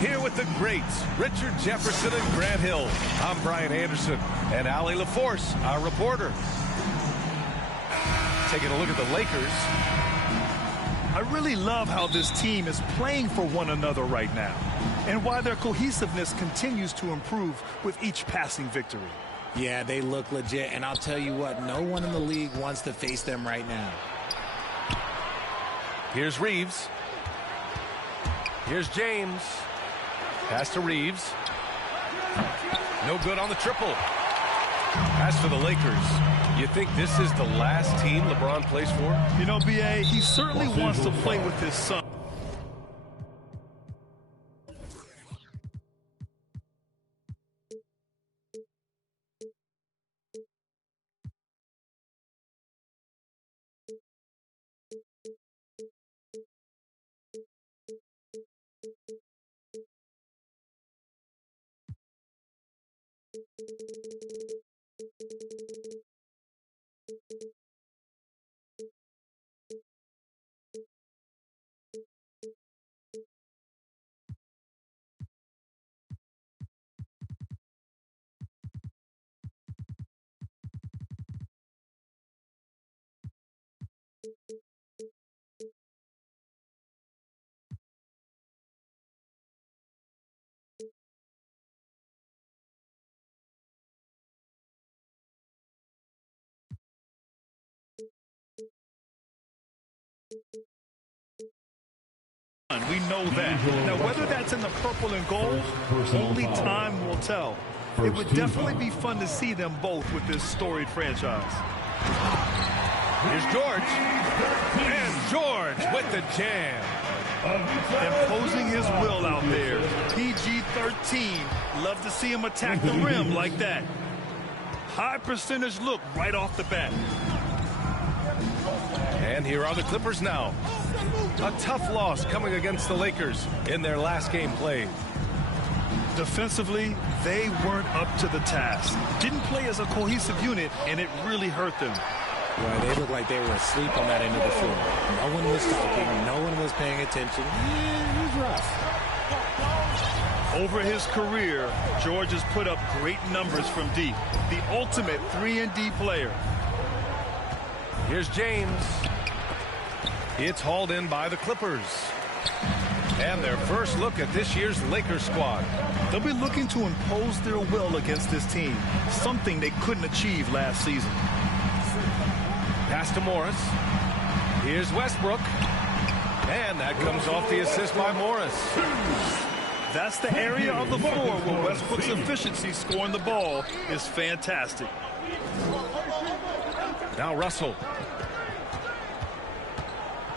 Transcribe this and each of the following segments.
Here with the greats, Richard Jefferson and Grant Hill. I'm Brian Anderson, and LACLIPPERS, our reporter. Taking a look at the Lakers. I really love how this team is playing for one another right now, and why their cohesiveness continues to improve with each passing victory. Yeah, they look legit, and I'll tell you what, no one in the league wants to face them right now. Here's Reeves. Here's James. Pass to Reeves. No good on the triple. As for the Lakers, you think this is the last team LeBron plays for? You know, B.A., he certainly wants to play with his son. We know that. Now, whether that's in the purple and gold, only time will tell. It would definitely be fun to see them both with this storied franchise. Here's George. And George with the jam. Imposing his will out there. PG-13. Love to see him attack the rim like that. High percentage look right off the bat. And here are the Clippers now. A tough loss coming against the Lakers in their last game played. Defensively, they weren't up to the task. Didn't play as a cohesive unit, and it really hurt them. Well, they looked like they were asleep on that end of the floor. No one was talking. No one was paying attention. It was rough. Over his career, George has put up great numbers from deep. The ultimate 3-and-D player. Here's James. It's hauled in by the Clippers. And their first look at this year's Lakers squad. They'll be looking to impose their will against this team, something they couldn't achieve last season. Pass to Morris. Here's Westbrook. And that comes off the assist by Morris. That's the area of the floor where Westbrook's efficiency scoring the ball is fantastic. Now Russell.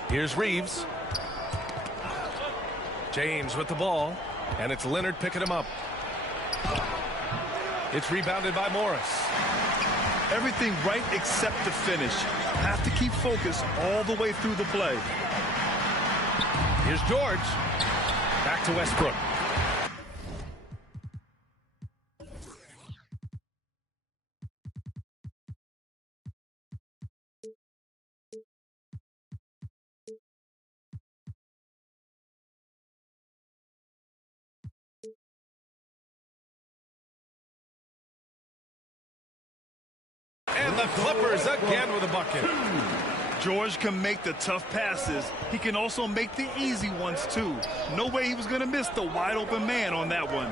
Here's Reeves. James with the ball. And it's Leonard picking him up. It's rebounded by Morris. Everything right except the finish. Have to keep focus all the way through the play. Here's George. Back to Westbrook. And the Clippers again with a bucket. George can make the tough passes. He can also make the easy ones, too. No way he was going to miss the wide-open man on that one.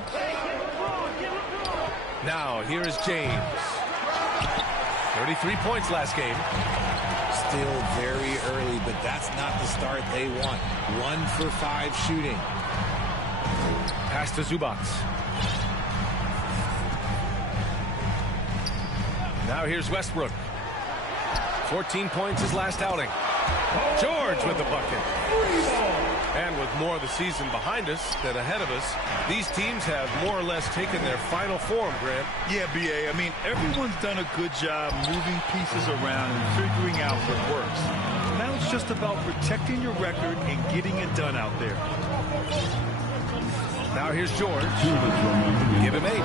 Now, here is James. 33 points last game. Still very early, but that's not the start they want. 1 for 5 shooting. Pass to Zubac. Now here's Westbrook. 14 points his last outing. George with the bucket. And with more of the season behind us than ahead of us, these teams have more or less taken their final form, Grant. Yeah, B.A., I mean, everyone's done a good job moving pieces around and figuring out what works. Now it's just about protecting your record and getting it done out there. Now here's George. Give him 8.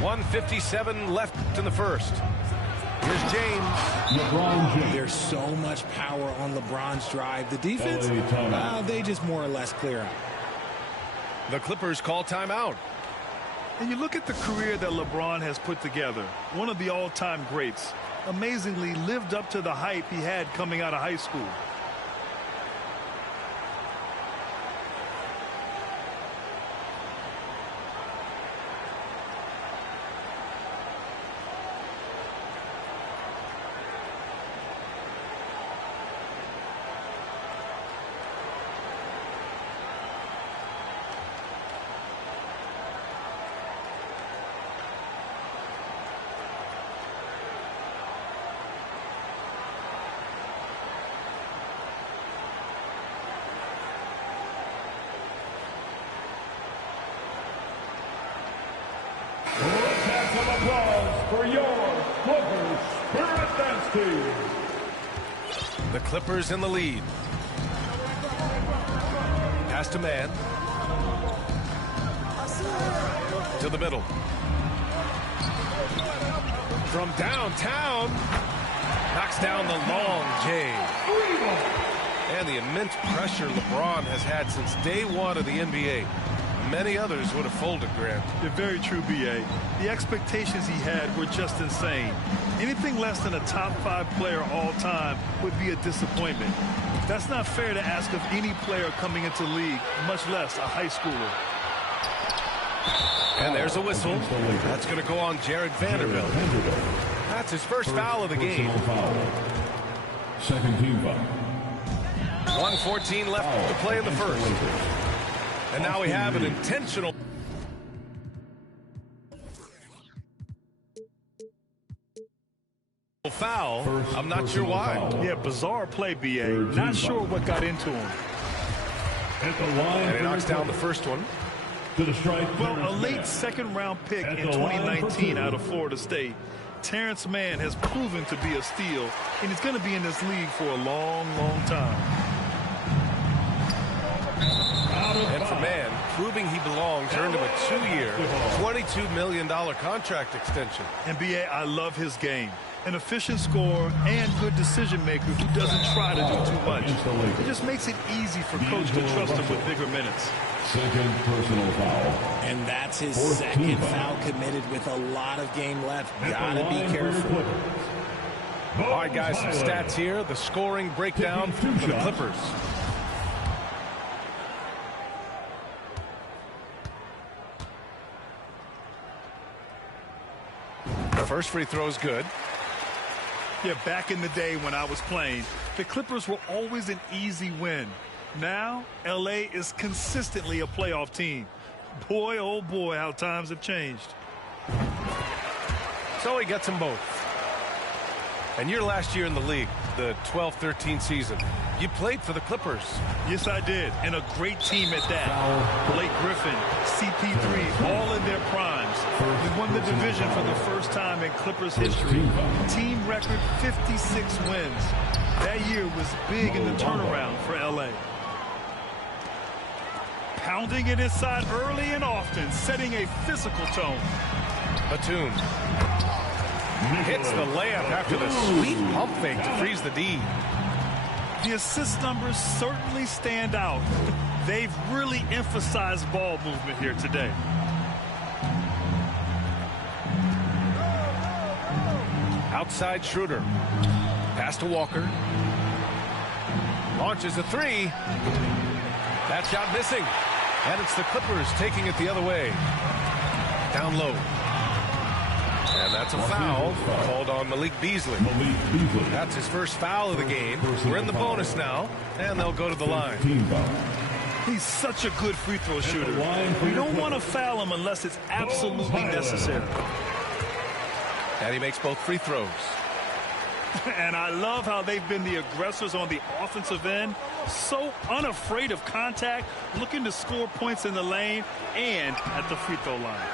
1:57 left in the first. Here's James. There's so much power on LeBron's drive. The defense, they just more or less clear out. The Clippers call timeout. And you look at the career that LeBron has put together. One of the all-time greats. Amazingly lived up to the hype he had coming out of high school. For your Clippers Spirit Dance Team. The Clippers in the lead. Pass to man. To the middle. From downtown. Knocks down the long J. And the immense pressure LeBron has had since day one of the NBA. Many others would have folded, Grant. You're very true, B.A. The expectations he had were just insane. Anything less than a top 5 player all time would be a disappointment. That's not fair to ask of any player coming into the league, much less a high schooler. And there's a whistle. That's going to go on Jared Vanderbilt. That's his first foul of the game. Second team foul. 1:14 left to play in the first. And now we have an intentional foul. I'm not sure why. Yeah, bizarre play, B.A. Not sure what got into him. And he knocks down the first one. To the strike. Well, a late second-round pick in 2019 out of Florida State. Terrence Mann has proven to be a steal, and he's going to be in this league for a long, long time. And for Mann, proving he belongs earned him a 2-year, $22 million contract extension. And B.A., I love his game. An efficient scorer and good decision maker who doesn't try to do too much. It just makes it easy for coach to trust him with bigger minutes. Second personal foul. And that's his second foul committed with a lot of game left. Gotta be careful. All right, guys, some stats here. The scoring breakdown for the Clippers. The first free throw is good. Yeah, back in the day when I was playing, the Clippers were always an easy win. Now, L.A. is consistently a playoff team. Boy, oh boy, how times have changed. So he gets them both. And your last year in the league, the 12-13 season, you played for the Clippers. Yes, I did, and a great team at that. Blake Griffin, CP3, all in their primes. We won the division for the first time in Clippers history. Team record 56 wins. That year was big in the turnaround for L.A. Pounding it inside early and often, setting a physical tone. Batum hits the layup after the sweet pump fake to freeze the D. The assist numbers certainly stand out. They've really emphasized ball movement here today. Outside Schroeder. Pass to Walker. Launches a three. That shot missing. And it's the Clippers taking it the other way. Down low. And that's a foul called on Malik Beasley. That's his first foul of the game. We're in the bonus now, and they'll go to the line. He's such a good free throw shooter. You don't want to foul him unless it's absolutely necessary. And he makes both free throws. And I love how they've been the aggressors on the offensive end. So unafraid of contact, looking to score points in the lane and at the free throw line.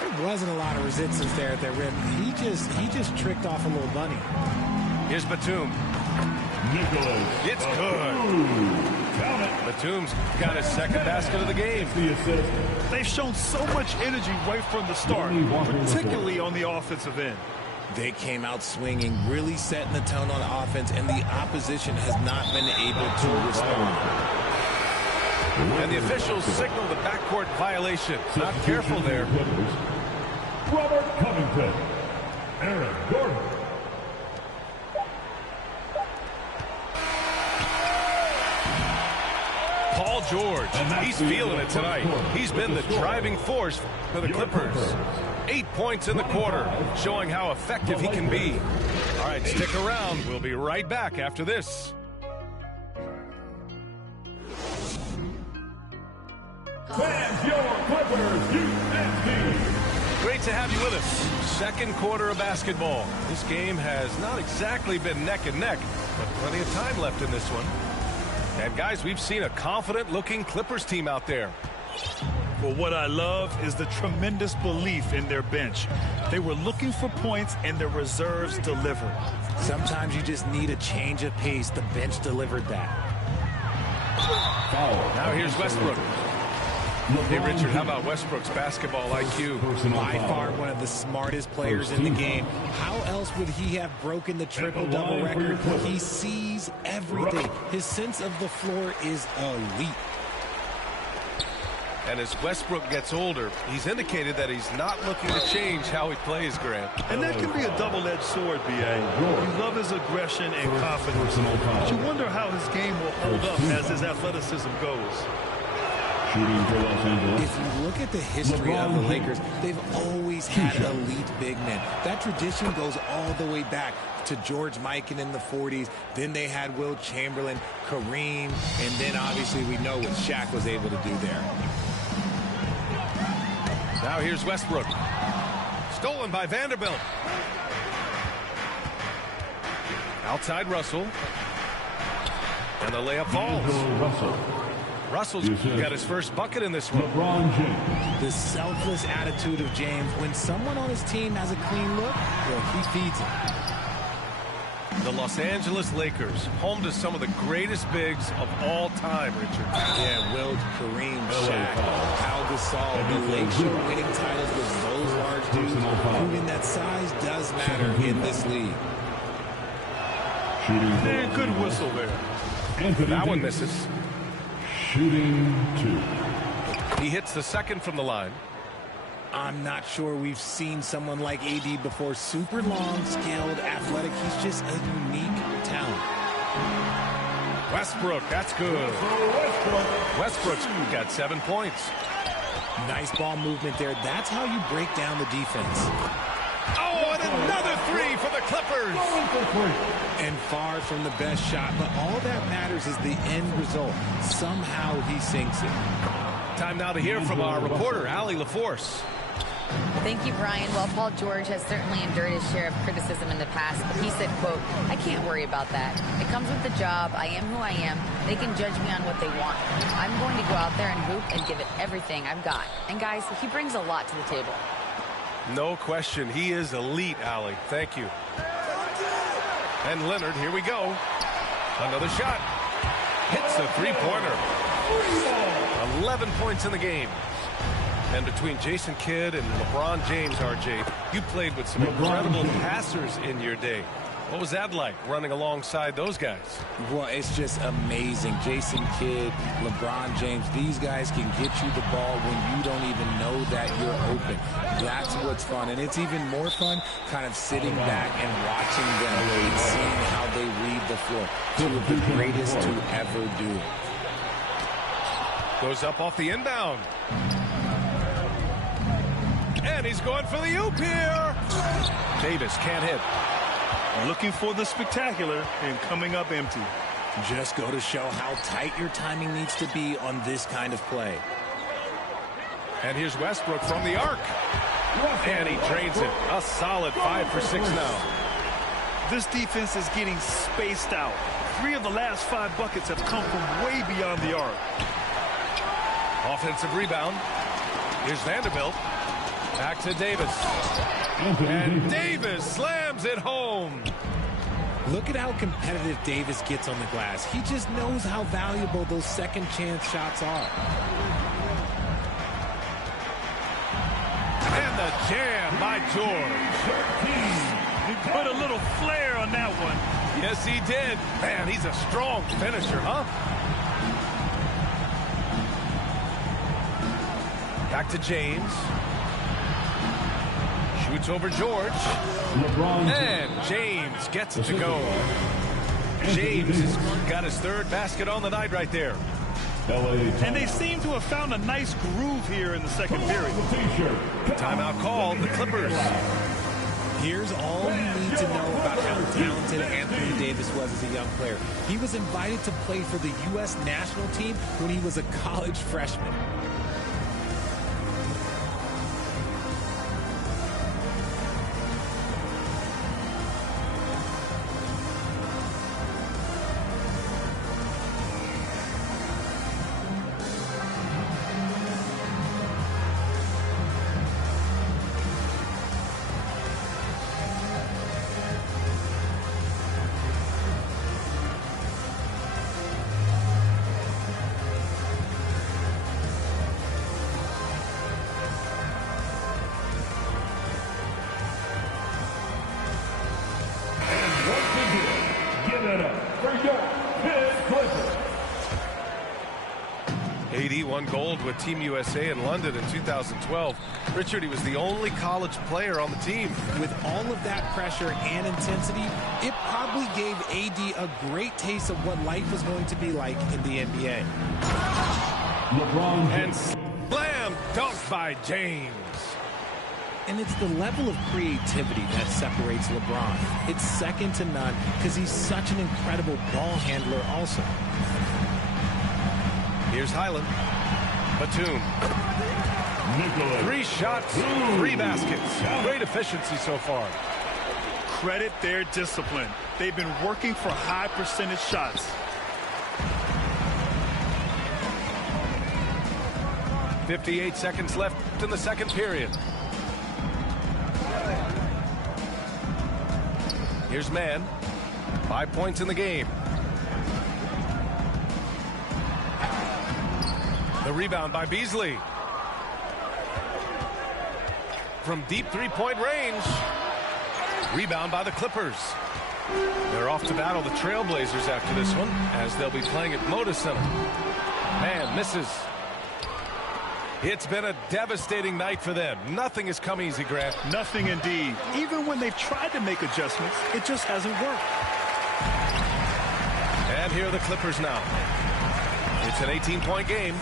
There wasn't a lot of resistance there at that rim. He just tricked off a little bunny. Here's Batum. It's good. Batum's got his second basket of the game. They've shown so much energy right from the start, particularly on the offensive end. They came out swinging, really setting the tone on offense, and the opposition has not been able to respond. And the officials signal the backcourt violation. Not careful there. Robert Covington, Aaron Gordon. Paul George, he's feeling it tonight. He's been the driving force for the Clippers. 8 points in the quarter, showing how effective he can be. All right, stick around. We'll be right back after this. Fans, your Clippers, USA. Great to have you with us. Second quarter of basketball. This game has not exactly been neck and neck, but plenty of time left in this one. And guys, we've seen a confident-looking Clippers team out there. Well, what I love is the tremendous belief in their bench. They were looking for points, and their reserves delivered. Sometimes you just need a change of pace. The bench delivered that. Now here's Westbrook. Hey, Richard, how about Westbrook's basketball IQ? By far one of the smartest players in the game. How else would he have broken the triple-double record? He sees everything. His sense of the floor is elite. And as Westbrook gets older, he's indicated that he's not looking to change how he plays, Grant. And that can be a double-edged sword, B.A. You love his aggression and confidence, but you wonder how his game will hold up as his athleticism goes. Shooting for Los Angeles. If you look at the history of the Lakers, they've always had elite big men. That tradition goes all the way back to George Mikan in the 40s. Then they had Will Chamberlain, Kareem, and then obviously we know what Shaq was able to do there. Now here's Westbrook. Stolen by Vanderbilt. Outside Russell. And the layup falls. Russell's got his first bucket in this one. LeBron James. The selfless attitude of James. When someone on his team has a clean look, well, he feeds him. The Los Angeles Lakers, home to some of the greatest bigs of all time, Richard. Yeah, Wilt, Kareem, Shaq, Pau Gasol. The Lakers are winning titles with those large dudes, proving that size does matter in this league. And good whistle there. That one misses. Shooting 2. He hits the second from the line. I'm not sure we've seen someone like AD before. Super long, skilled, athletic. He's just a unique talent. Westbrook, that's good. Westbrook's got 7 points. Nice ball movement there. That's how you break down the defense. Oh, and another three for the Clippers. And far from the best shot, but all that matters is the end result. Somehow he sinks it. Time now to hear from our reporter, Allie LaForce. Thank you, Brian. Well, Paul George has certainly endured his share of criticism in the past, but he said, quote, "I can't worry about that. It comes with the job. I am who I am. They can judge me on what they want. I'm going to go out there and hoop and give it everything I've got." And guys, he brings a lot to the table. No question. He is elite, Allie. Thank you. And Leonard, here we go. Another shot. Hits a three-pointer. 11 points in the game. And between Jason Kidd and LeBron James, RJ, you played with some incredible passers in your day. What was that like, running alongside those guys? Well, it's just amazing. Jason Kidd, LeBron James, these guys can get you the ball when you don't even know that you're open. That's what's fun. And it's even more fun kind of sitting back and watching them and seeing how they read the floor. Two of the greatest to ever do it. Goes up off the inbound. And he's going for the oop here. Davis can't hit. Looking for the spectacular and coming up empty. Just go to show how tight your timing needs to be on this kind of play. And here's Westbrook from the arc. And he drains it. A solid 5 for 6 now. This defense is getting spaced out. 3 of the last 5 buckets have come from way beyond the arc. Offensive rebound. Here's Vanderbilt. Back to Davis. And Davis slams it home. Look at how competitive Davis gets on the glass. He just knows how valuable those second chance shots are. And the jam by George. put a little flair on that one. Yes, he did. Man, he's a strong finisher, huh? Back to James. Shoots over George. And James gets it to go. James has got his third basket on the night right there. And they seem to have found a nice groove here in the second period. Timeout called, the Clippers. Here's all you need to know about how talented Anthony Davis was as a young player. He was invited to play for the U.S. national team when he was a college freshman. AD won gold with Team USA in London in 2012. Richard, he was the only college player on the team. With all of that pressure and intensity, it probably gave AD a great taste of what life was going to be like in the NBA. And slam dunk by James. And it's the level of creativity that separates LeBron. It's second to none because he's such an incredible ball handler also. Here's Highland. Batum. 3 shots, 3 baskets. Great efficiency so far. Credit their discipline. They've been working for high percentage shots. .58 seconds left in the second period. Here's Mann. 5 points in the game. The rebound by Beasley. From deep three-point range. Rebound by the Clippers. They're off to battle the Trailblazers after this one, as they'll be playing at Moda Center. Man misses. It's been a devastating night for them. Nothing has come easy, Grant. Nothing indeed. Even when they've tried to make adjustments, it just hasn't worked. And here are the Clippers now. It's an 18-point game.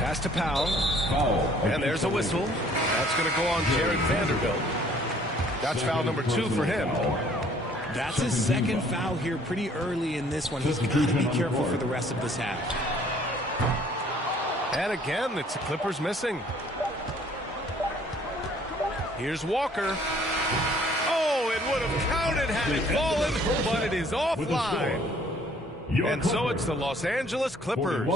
Pass to Powell. And there's a whistle. That's going to go on Jared Vanderbilt. That's foul number 2 for him. That's his second foul here pretty early in this one. He's got to be careful for the rest of this half. And again, it's the Clippers missing. Here's Walker. Oh, it would have counted had it fallen, but it is offline. And so it's the Los Angeles Clippers.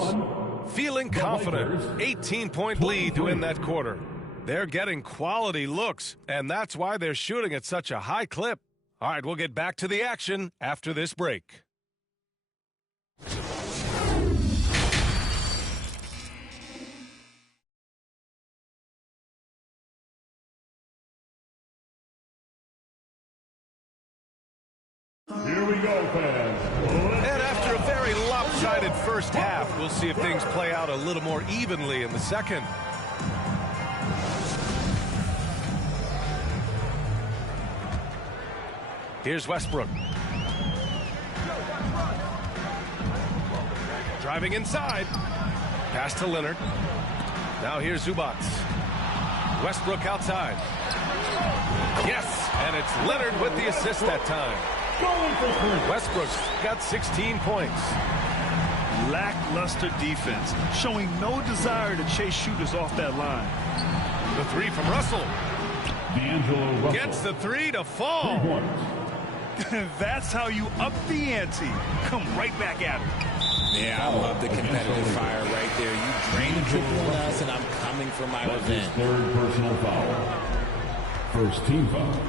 Feeling confident. 18-point lead to win that quarter. They're getting quality looks, and that's why they're shooting at such a high clip. All right, we'll get back to the action after this break. Here we go, fans. And after a very lopsided first half, we'll see if things play out a little more evenly in the second. Here's Westbrook. Driving inside. Pass to Leonard. Now here's Zubac. Westbrook outside. Yes, and it's Leonard with the assist that time. Westbrook's got 16 points. Lackluster defense, showing no desire to chase shooters off that line. The 3 from Russell. D'Angelo Russell gets the 3 to fall. That's how you up the ante. Come right back at him. Yeah, I love the competitive fire right there. You drain a triple on us, and I'm coming for my revenge. Third personal foul. First team foul.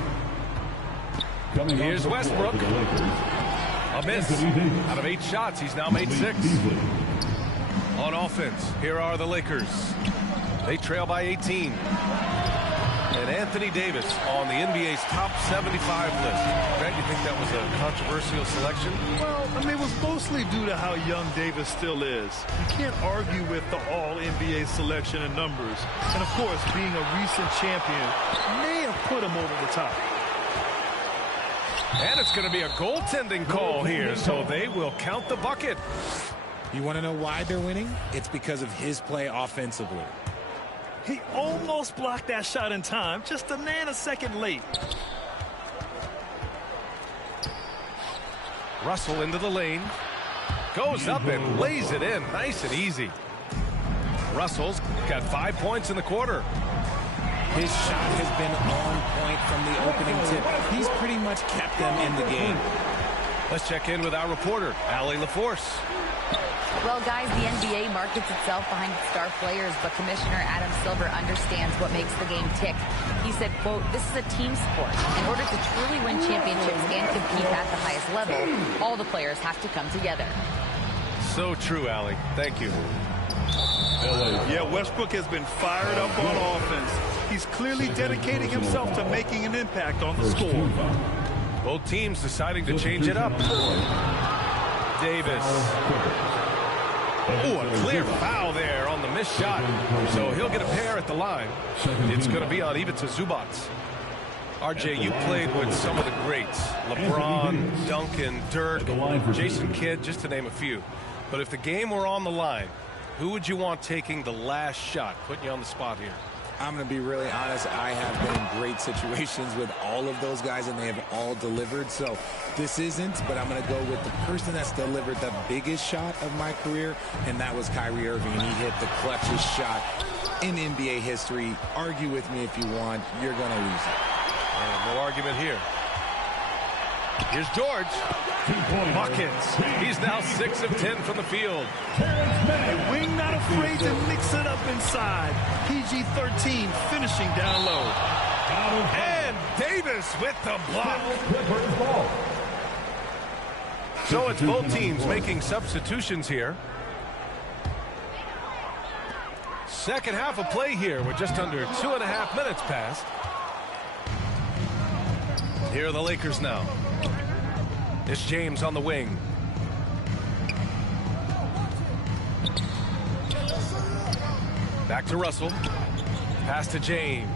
Here's Westbrook. A miss. Out of 8 shots, he's now made 6. On offense, here are the Lakers. They trail by 18. And Anthony Davis on the NBA's top 75 list. Grant, you think that was a controversial selection? Well, I mean, it was mostly due to how young Davis still is. You can't argue with the all-NBA selection and numbers. And, of course, being a recent champion may have put him over the top. And it's going to be a goaltending call here, so they will count the bucket. You want to know why they're winning? It's because of his play offensively. He almost blocked that shot in time, just a nanosecond late. Russell into the lane. Goes up and lays it in. Nice and easy. Russell's got 5 points in the quarter. His shot has been on point from the opening tip. He's pretty much kept them in the game. Let's check in with our reporter, LACLIPPERS. Well, guys, the NBA markets itself behind its star players, but Commissioner Adam Silver understands what makes the game tick. He said, quote, "This is a team sport. In order to truly win championships and compete at the highest level, all the players have to come together." So true, Allie. Thank you. Yeah, Westbrook has been fired up on offense. He's clearly dedicating himself to making an impact on the score. Both teams deciding to change it up. Davis. Oh, a clear foul there on the missed shot. So he'll get a pair at the line. It's going to be on Ivica Zubac. RJ, you played with some of the greats. LeBron, Duncan, Dirk, Jason Kidd, just to name a few. But if the game were on the line, who would you want taking the last shot? Putting you on the spot here. I'm going to be really honest. I have been in great situations with all of those guys, and they have all delivered. So this isn't, but I'm going to go with the person that's delivered the biggest shot of my career, and that was Kyrie Irving. He hit the clutchest shot in NBA history. Argue with me if you want. You're going to lose it. No argument here. Here's George. Buckets. He's now 6 of 10 from the field. A wing not afraid to mix it up inside. PG-13 finishing down low. And Davis with the block. So it's both teams making substitutions here. Second half of play here with just under 2.5 minutes passed. Here are the Lakers now. It's James on the wing. Back to Russell. Pass to James.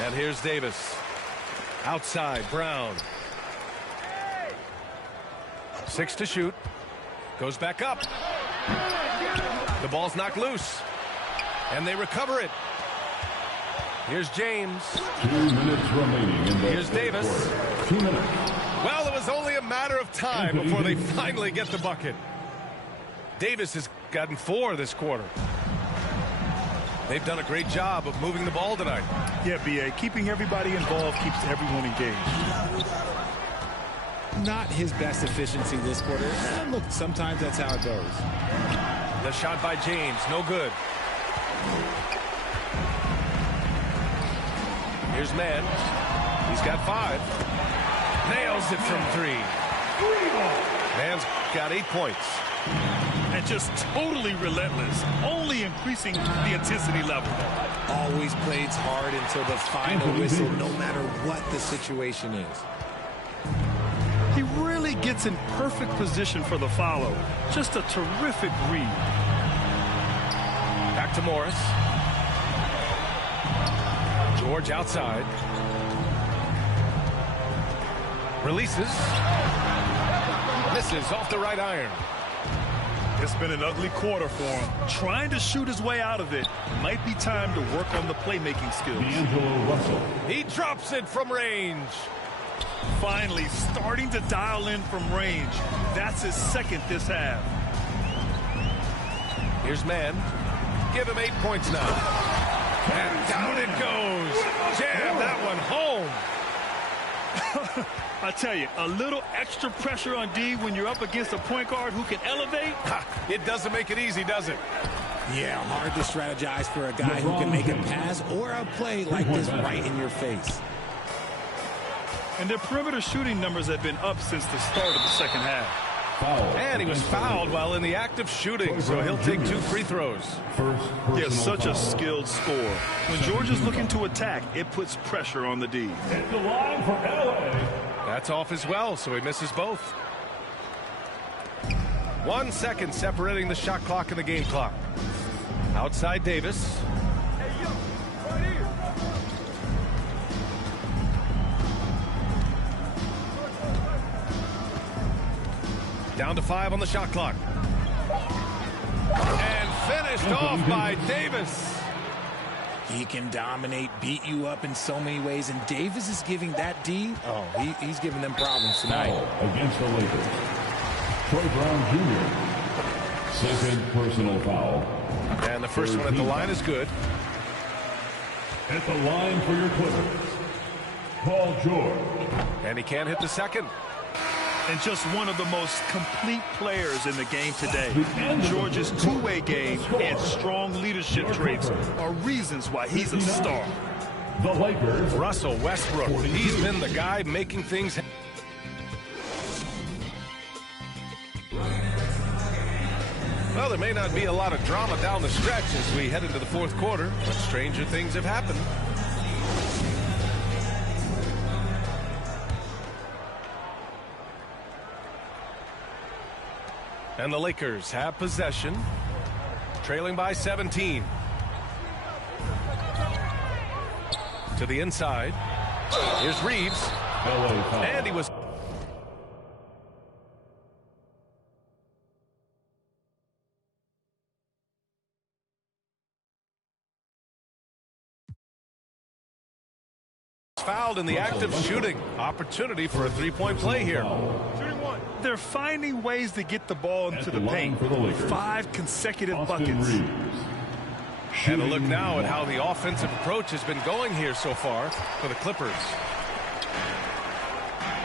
And here's Davis. Outside, Brown. 6 to shoot. Goes back up. The ball's knocked loose. And they recover it. Here's James. 2 minutes remaining in the Here's Davis. 2 minutes. Well, it was only a matter of time before they finally get the bucket. Davis has gotten 4 this quarter. They've done a great job of moving the ball tonight. Yeah, B.A., keeping everybody involved keeps everyone engaged. Not his best efficiency this quarter. Look, sometimes that's how it goes. The shot by James, no good. Here's Mann. He's got 5. Nails it from 3. Mann's got 8 points. And just totally relentless, only increasing the intensity level. Always plays hard until the final whistle, no matter what the situation is. He really gets in perfect position for the follow. Just a terrific read. Back to Morris. George outside. Releases. Misses off the right iron. It's been an ugly quarter for him. Trying to shoot his way out of it. Might be time to work on the playmaking skills. Russell. He drops it from range. Finally starting to dial in from range. That's his second this half. Here's Mann. Give him 8 points now. And down it goes. Jam that one home. I tell you, a little extra pressure on D when you're up against a point guard who can elevate. It doesn't make it easy, does it? Yeah, hard to strategize for a guy who can make a pass or a play like this right in your face. And their perimeter shooting numbers have been up since the start of the second half. And he was fouled while in the act of shooting, so he'll take 2 free throws. Yeah, such a skilled scorer. When George is looking to attack, it puts pressure on the D. At the line for LA. That's off as well, so he misses both. 1 second separating the shot clock and the game clock. Outside Davis. Down to 5 on the shot clock. And finished off by Davis. He can dominate, beat you up in so many ways, and Davis is giving that D, he's giving them problems tonight. Against the Lakers, Troy Brown Jr. Second personal foul. And the first one at the line is good. At the line for your Clippers, Paul George. And he can't hit the second. And just one of the most complete players in the game today. George's two-way game and strong leadership traits are reasons why he's a star. The Lakers. Russell Westbrook. He's been the guy making things. Well, there may not be a lot of drama down the stretch as we head into the fourth quarter, but stranger things have happened. And the Lakers have possession, trailing by 17. To the inside. Here's Reeves. And he was fouled in the act of shooting. Opportunity for a three-point play here. They're finding ways to get the ball into the paint. 5 consecutive buckets. And a look now at how the offensive approach has been going here so far for the Clippers.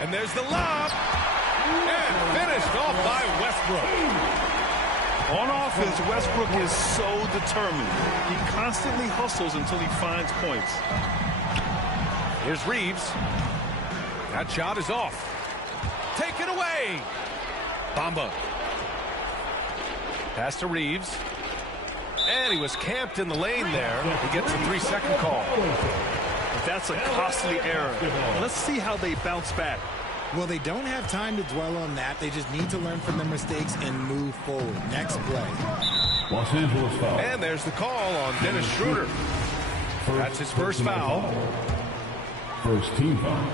And there's the lob. And finished off by Westbrook. On offense, Westbrook is so determined. He constantly hustles until he finds points. Here's Reeves. That shot is off. Taken away. Bamba. Pass to Reeves. And he was camped in the lane there. He gets a 3-second call. That's a costly error. Let's see how they bounce back. Well, they don't have time to dwell on that. They just need to learn from their mistakes and move forward. Next play. Los Angeles foul. And there's the call on Dennis Schroeder. That's his first foul. First team foul.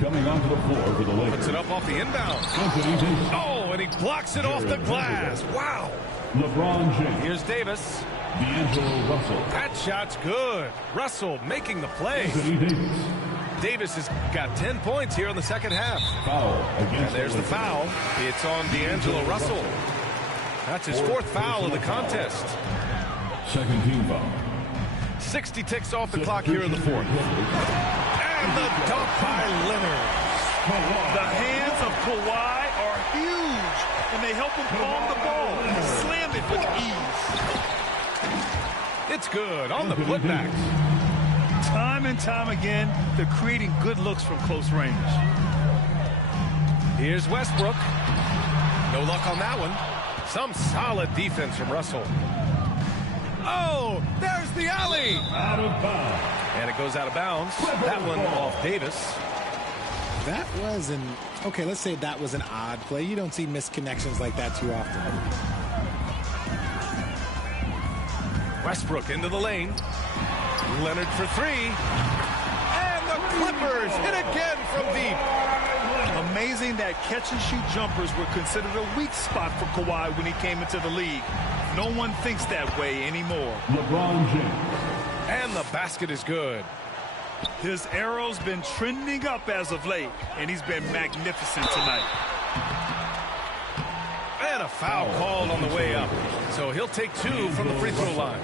Coming onto the floor for the Lakers. Puts it up off the inbound. Oh, and he blocks it off the glass. Wow. LeBron James. Here's Davis. D'Angelo Russell. That shot's good. Russell making the play. Davis has got 10 points here in the second half. Foul against and there's the foul. It's on D'Angelo Russell. That's his 4th foul of the contest. Second team foul. 60 ticks off the clock here in the 4th. And the dunk by Leonard. The hands of Kawhi are huge, and they help him palm the ball and slam it with ease. It's good on the putbacks. Time and time again, they're creating good looks from close range. Here's Westbrook. No luck on that one. Some solid defense from Russell. Oh, there's the alley. Out of bounds. And it goes out of bounds. That one off Davis. That was okay, let's say that was an odd play. You don't see missed connections like that too often. Westbrook into the lane. Leonard for 3. And the Clippers hit again from deep. Amazing that catch-and-shoot jumpers were considered a weak spot for Kawhi when he came into the league. No one thinks that way anymore. LeBron James. And the basket is good. His arrow's been trending up as of late, and he's been magnificent tonight. And a foul called on the way up. So he'll take 2 from the free throw line.